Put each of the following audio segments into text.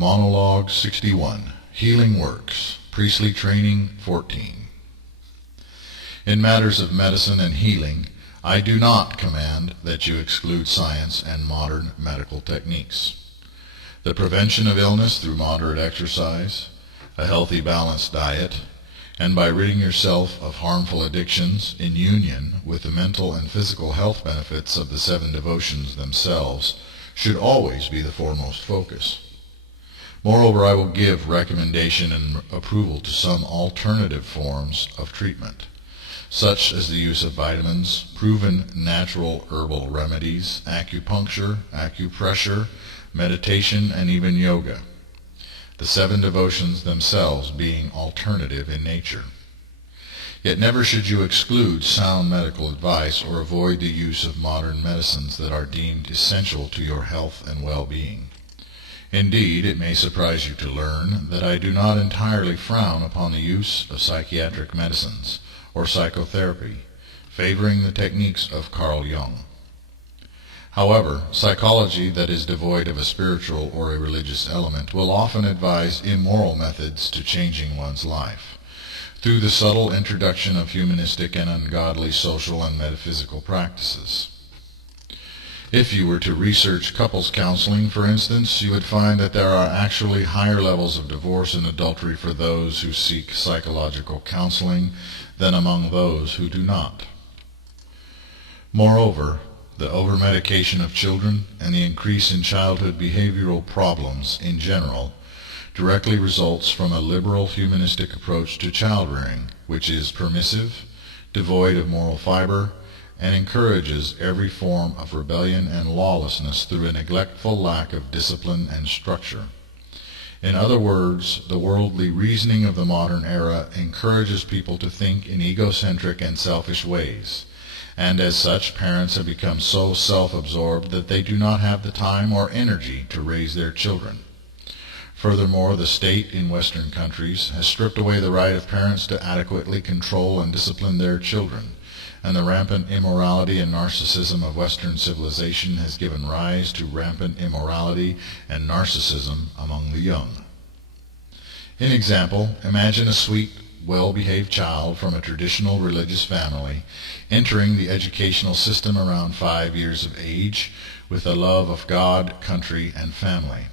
Monologue 61, Healing Works, Priestly Training 14. In matters of medicine and healing, I do not command that you exclude science and modern medical techniques. The prevention of illness through moderate exercise, a healthy balanced diet, and by ridding yourself of harmful addictions in union with the mental and physical health benefits of the 7 devotions themselves should always be the foremost focus. Moreover, I will give recommendation and approval to some alternative forms of treatment, such as the use of vitamins, proven natural herbal remedies, acupuncture, acupressure, meditation, and even yoga, the 7 devotions themselves being alternative in nature. Yet never should you exclude sound medical advice or avoid the use of modern medicines that are deemed essential to your health and well-being. Indeed, it may surprise you to learn that I do not entirely frown upon the use of psychiatric medicines or psychotherapy, favoring the techniques of Carl Jung. However, psychology that is devoid of a spiritual or a religious element will often advise immoral methods to changing one's life, through the subtle introduction of humanistic and ungodly social and metaphysical practices. If you were to research couples counseling, for instance, you would find that there are actually higher levels of divorce and adultery for those who seek psychological counseling than among those who do not. Moreover, the over-medication of children and the increase in childhood behavioral problems in general directly results from a liberal humanistic approach to child-rearing, which is permissive, devoid of moral fiber, and encourages every form of rebellion and lawlessness through a neglectful lack of discipline and structure. In other words, the worldly reasoning of the modern era encourages people to think in egocentric and selfish ways, and as such, parents have become so self-absorbed that they do not have the time or energy to raise their children. Furthermore, the state in Western countries has stripped away the right of parents to adequately control and discipline their children, and the rampant immorality and narcissism of Western civilization has given rise to rampant immorality and narcissism among the young. In example, imagine a sweet, well-behaved child from a traditional religious family entering the educational system around 5 years of age with a love of God, country, and family.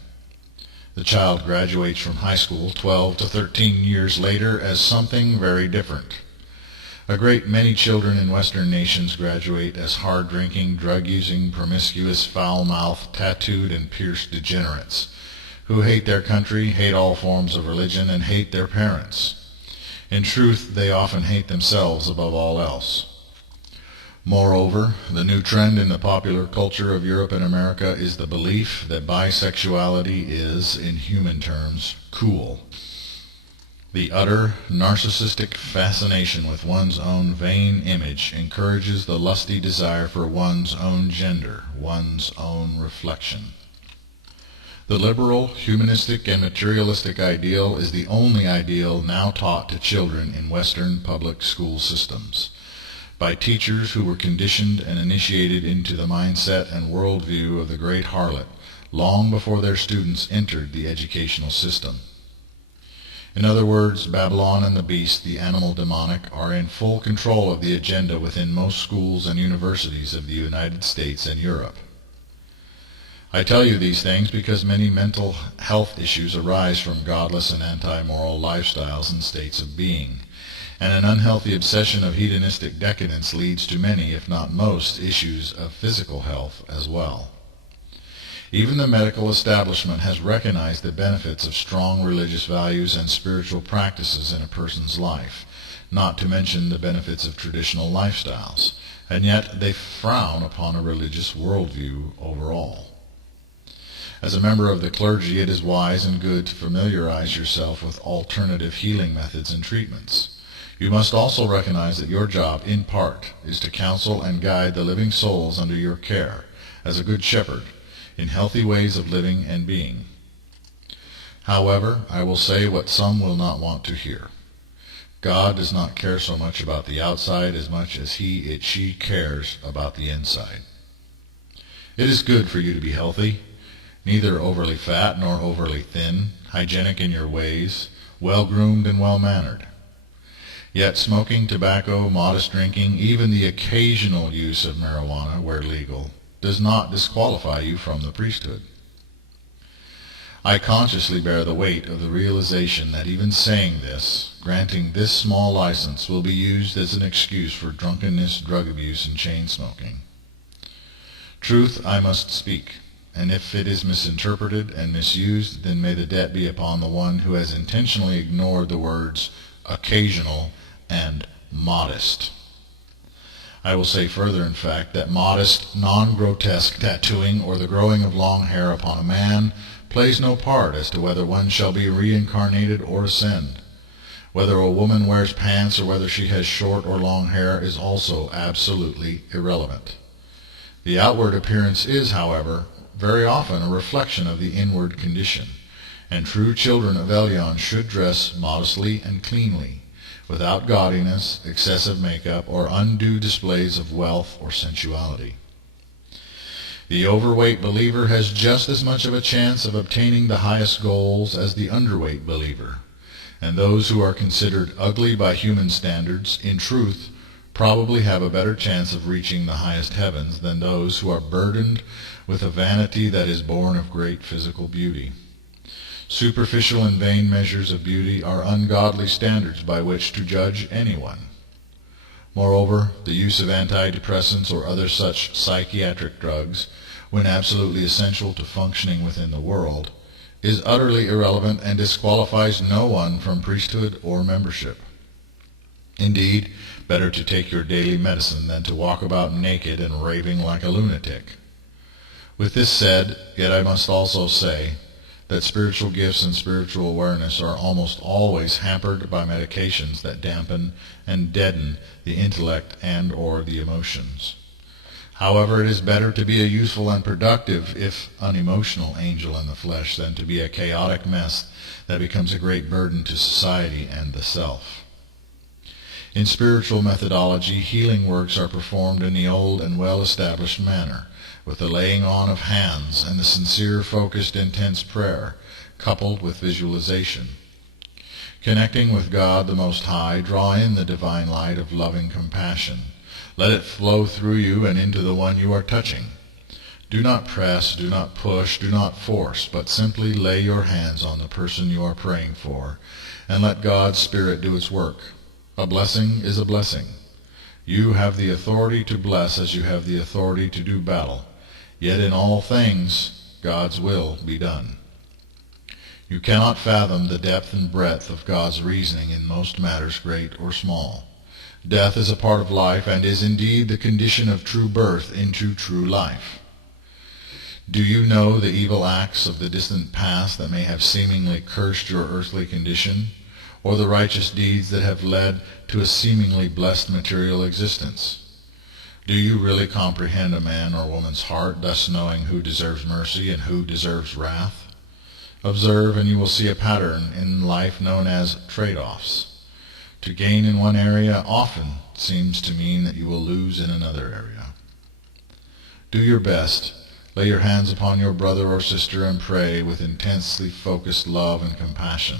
The child graduates from high school 12 to 13 years later as something very different. A great many children in Western nations graduate as hard-drinking, drug-using, promiscuous, foul-mouthed, tattooed, and pierced degenerates, who hate their country, hate all forms of religion, and hate their parents. In truth, they often hate themselves above all else. Moreover, the new trend in the popular culture of Europe and America is the belief that bisexuality is, in human terms, cool. The utter narcissistic fascination with one's own vain image encourages the lusty desire for one's own gender, one's own reflection. The liberal, humanistic, and materialistic ideal is the only ideal now taught to children in Western public school systems, by teachers who were conditioned and initiated into the mindset and worldview of the great harlot long before their students entered the educational system. In other words, Babylon and the beast, the animal demonic, are in full control of the agenda within most schools and universities of the United States and Europe. I tell you these things because many mental health issues arise from godless and anti-moral lifestyles and states of being, and an unhealthy obsession of hedonistic decadence leads to many, if not most, issues of physical health as well. Even the medical establishment has recognized the benefits of strong religious values and spiritual practices in a person's life, not to mention the benefits of traditional lifestyles, and yet they frown upon a religious worldview overall. As a member of the clergy, it is wise and good to familiarize yourself with alternative healing methods and treatments. You must also recognize that your job, in part, is to counsel and guide the living souls under your care, as a good shepherd, in healthy ways of living and being. However, I will say what some will not want to hear. God does not care so much about the outside as much as she cares about the inside. It is good for you to be healthy. neither overly fat nor overly thin, hygienic in your ways, well-groomed and well-mannered. Yet smoking, tobacco, modest drinking, even the occasional use of marijuana where legal, does not disqualify you from the priesthood. I consciously bear the weight of the realization that even saying this, granting this small license, will be used as an excuse for drunkenness, drug abuse, and chain smoking. Truth I must speak, and if it is misinterpreted and misused, then may the debt be upon the one who has intentionally ignored the words occasional and modest. I will say further, in fact, that modest, non-grotesque tattooing or the growing of long hair upon a man plays no part as to whether one shall be reincarnated or ascend. Whether a woman wears pants or whether she has short or long hair is also absolutely irrelevant. The outward appearance is, however, very often a reflection of the inward condition, and true children of Elyon should dress modestly and cleanly, without gaudiness, excessive makeup, or undue displays of wealth or sensuality. The overweight believer has just as much of a chance of obtaining the highest goals as the underweight believer, and those who are considered ugly by human standards, in truth, probably have a better chance of reaching the highest heavens than those who are burdened with a vanity that is born of great physical beauty. Superficial and vain measures of beauty are ungodly standards by which to judge anyone. Moreover, the use of antidepressants or other such psychiatric drugs, when absolutely essential to functioning within the world, is utterly irrelevant and disqualifies no one from priesthood or membership. Indeed, better to take your daily medicine than to walk about naked and raving like a lunatic. With this said, yet I must also say that spiritual gifts and spiritual awareness are almost always hampered by medications that dampen and deaden the intellect and or the emotions. However, it is better to be a useful and productive, if unemotional, angel in the flesh than to be a chaotic mess that becomes a great burden to society and the self. In spiritual methodology, healing works are performed in the old and well-established manner, with the laying on of hands and the sincere, focused, intense prayer, coupled with visualization. Connecting with God the Most High, draw in the divine light of loving compassion. Let it flow through you and into the one you are touching. Do not press, do not push, do not force, but simply lay your hands on the person you are praying for, and let God's Spirit do its work. A blessing is a blessing. You have the authority to bless as you have the authority to do battle. Yet in all things, God's will be done. You cannot fathom the depth and breadth of God's reasoning in most matters, great or small. Death is a part of life, and is indeed the condition of true birth into true life. Do you know the evil acts of the distant past that may have seemingly cursed your earthly condition, or the righteous deeds that have led to a seemingly blessed material existence? Do you really comprehend a man or woman's heart, thus knowing who deserves mercy and who deserves wrath? Observe, and you will see a pattern in life known as trade-offs. To gain in one area often seems to mean that you will lose in another area. Do your best. Lay your hands upon your brother or sister and pray with intensely focused love and compassion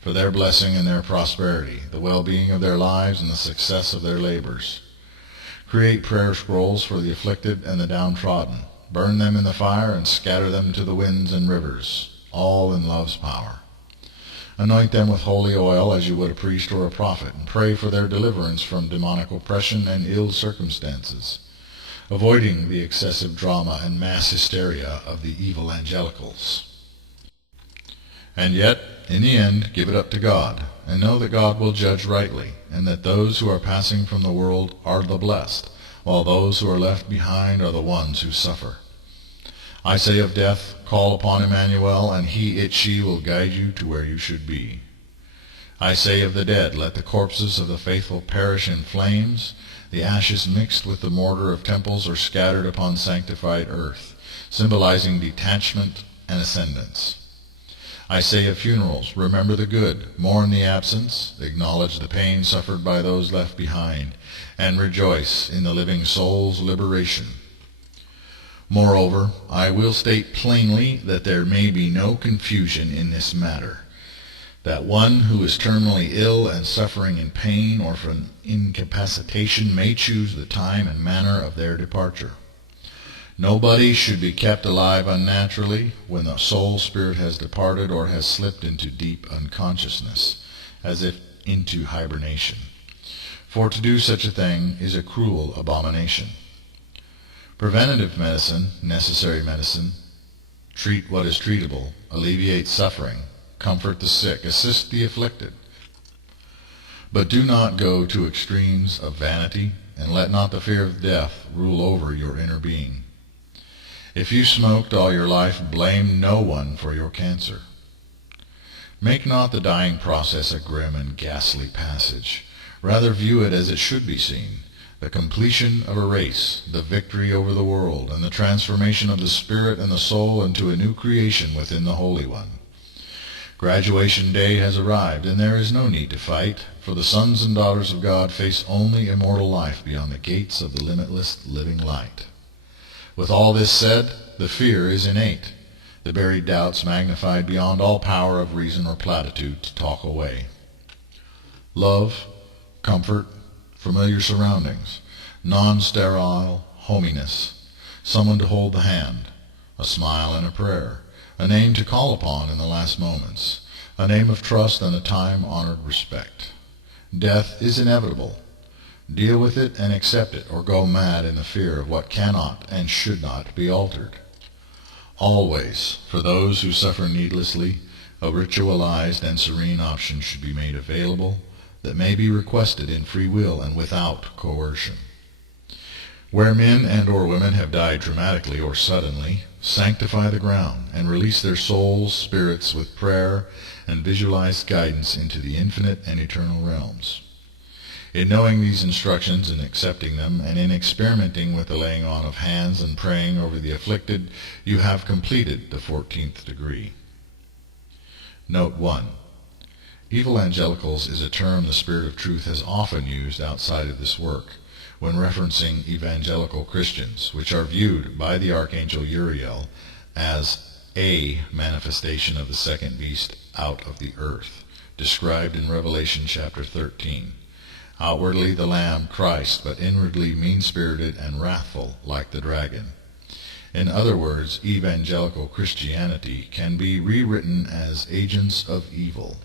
for their blessing and their prosperity, the well-being of their lives and the success of their labors. Create prayer scrolls for the afflicted and the downtrodden. Burn them in the fire and scatter them to the winds and rivers, all in love's power. Anoint them with holy oil as you would a priest or a prophet, and pray for their deliverance from demonic oppression and ill circumstances, avoiding the excessive drama and mass hysteria of the evangelicals. And yet, in the end, give it up to God, and know that God will judge rightly, and that those who are passing from the world are the blessed, while those who are left behind are the ones who suffer. I say of death, call upon Emmanuel, and she will guide you to where you should be. I say of the dead, let the corpses of the faithful perish in flames. The ashes mixed with the mortar of temples are scattered upon sanctified earth, symbolizing detachment and ascendance. I say of funerals, remember the good, mourn the absence, acknowledge the pain suffered by those left behind, and rejoice in the living soul's liberation. Moreover, I will state plainly that there may be no confusion in this matter, that one who is terminally ill and suffering in pain or from incapacitation may choose the time and manner of their departure. Nobody should be kept alive unnaturally when the soul spirit has departed or has slipped into deep unconsciousness, as if into hibernation. For to do such a thing is a cruel abomination. Preventative medicine, necessary medicine, treat what is treatable, alleviate suffering, comfort the sick, assist the afflicted. But do not go to extremes of vanity, and let not the fear of death rule over your inner being. If you smoked all your life, blame no one for your cancer. Make not the dying process a grim and ghastly passage. Rather view it as it should be seen, the completion of a race, the victory over the world, and the transformation of the spirit and the soul into a new creation within the Holy One. Graduation day has arrived, and there is no need to fight, for the sons and daughters of God face only immortal life beyond the gates of the limitless living light. With all this said, the fear is innate, the buried doubts magnified beyond all power of reason or platitude to talk away. Love, comfort, familiar surroundings, non-sterile hominess, someone to hold the hand, a smile and a prayer, a name to call upon in the last moments, a name of trust and a time-honored respect. Death is inevitable. Deal with it and accept it, or go mad in the fear of what cannot and should not be altered. Always, for those who suffer needlessly, a ritualized and serene option should be made available that may be requested in free will and without coercion. Where men and or women have died dramatically or suddenly, sanctify the ground and release their souls, spirits with prayer and visualized guidance into the infinite and eternal realms. In knowing these instructions and accepting them, and in experimenting with the laying on of hands and praying over the afflicted, you have completed the 14th degree. Note 1. Evangelicals is a term the Spirit of Truth has often used outside of this work, when referencing evangelical Christians, which are viewed by the Archangel Uriel as a manifestation of the second beast out of the earth, described in Revelation chapter 13. Outwardly the Lamb, Christ, but inwardly mean-spirited and wrathful like the dragon. In other words, evangelical Christianity can be rewritten as agents of evil.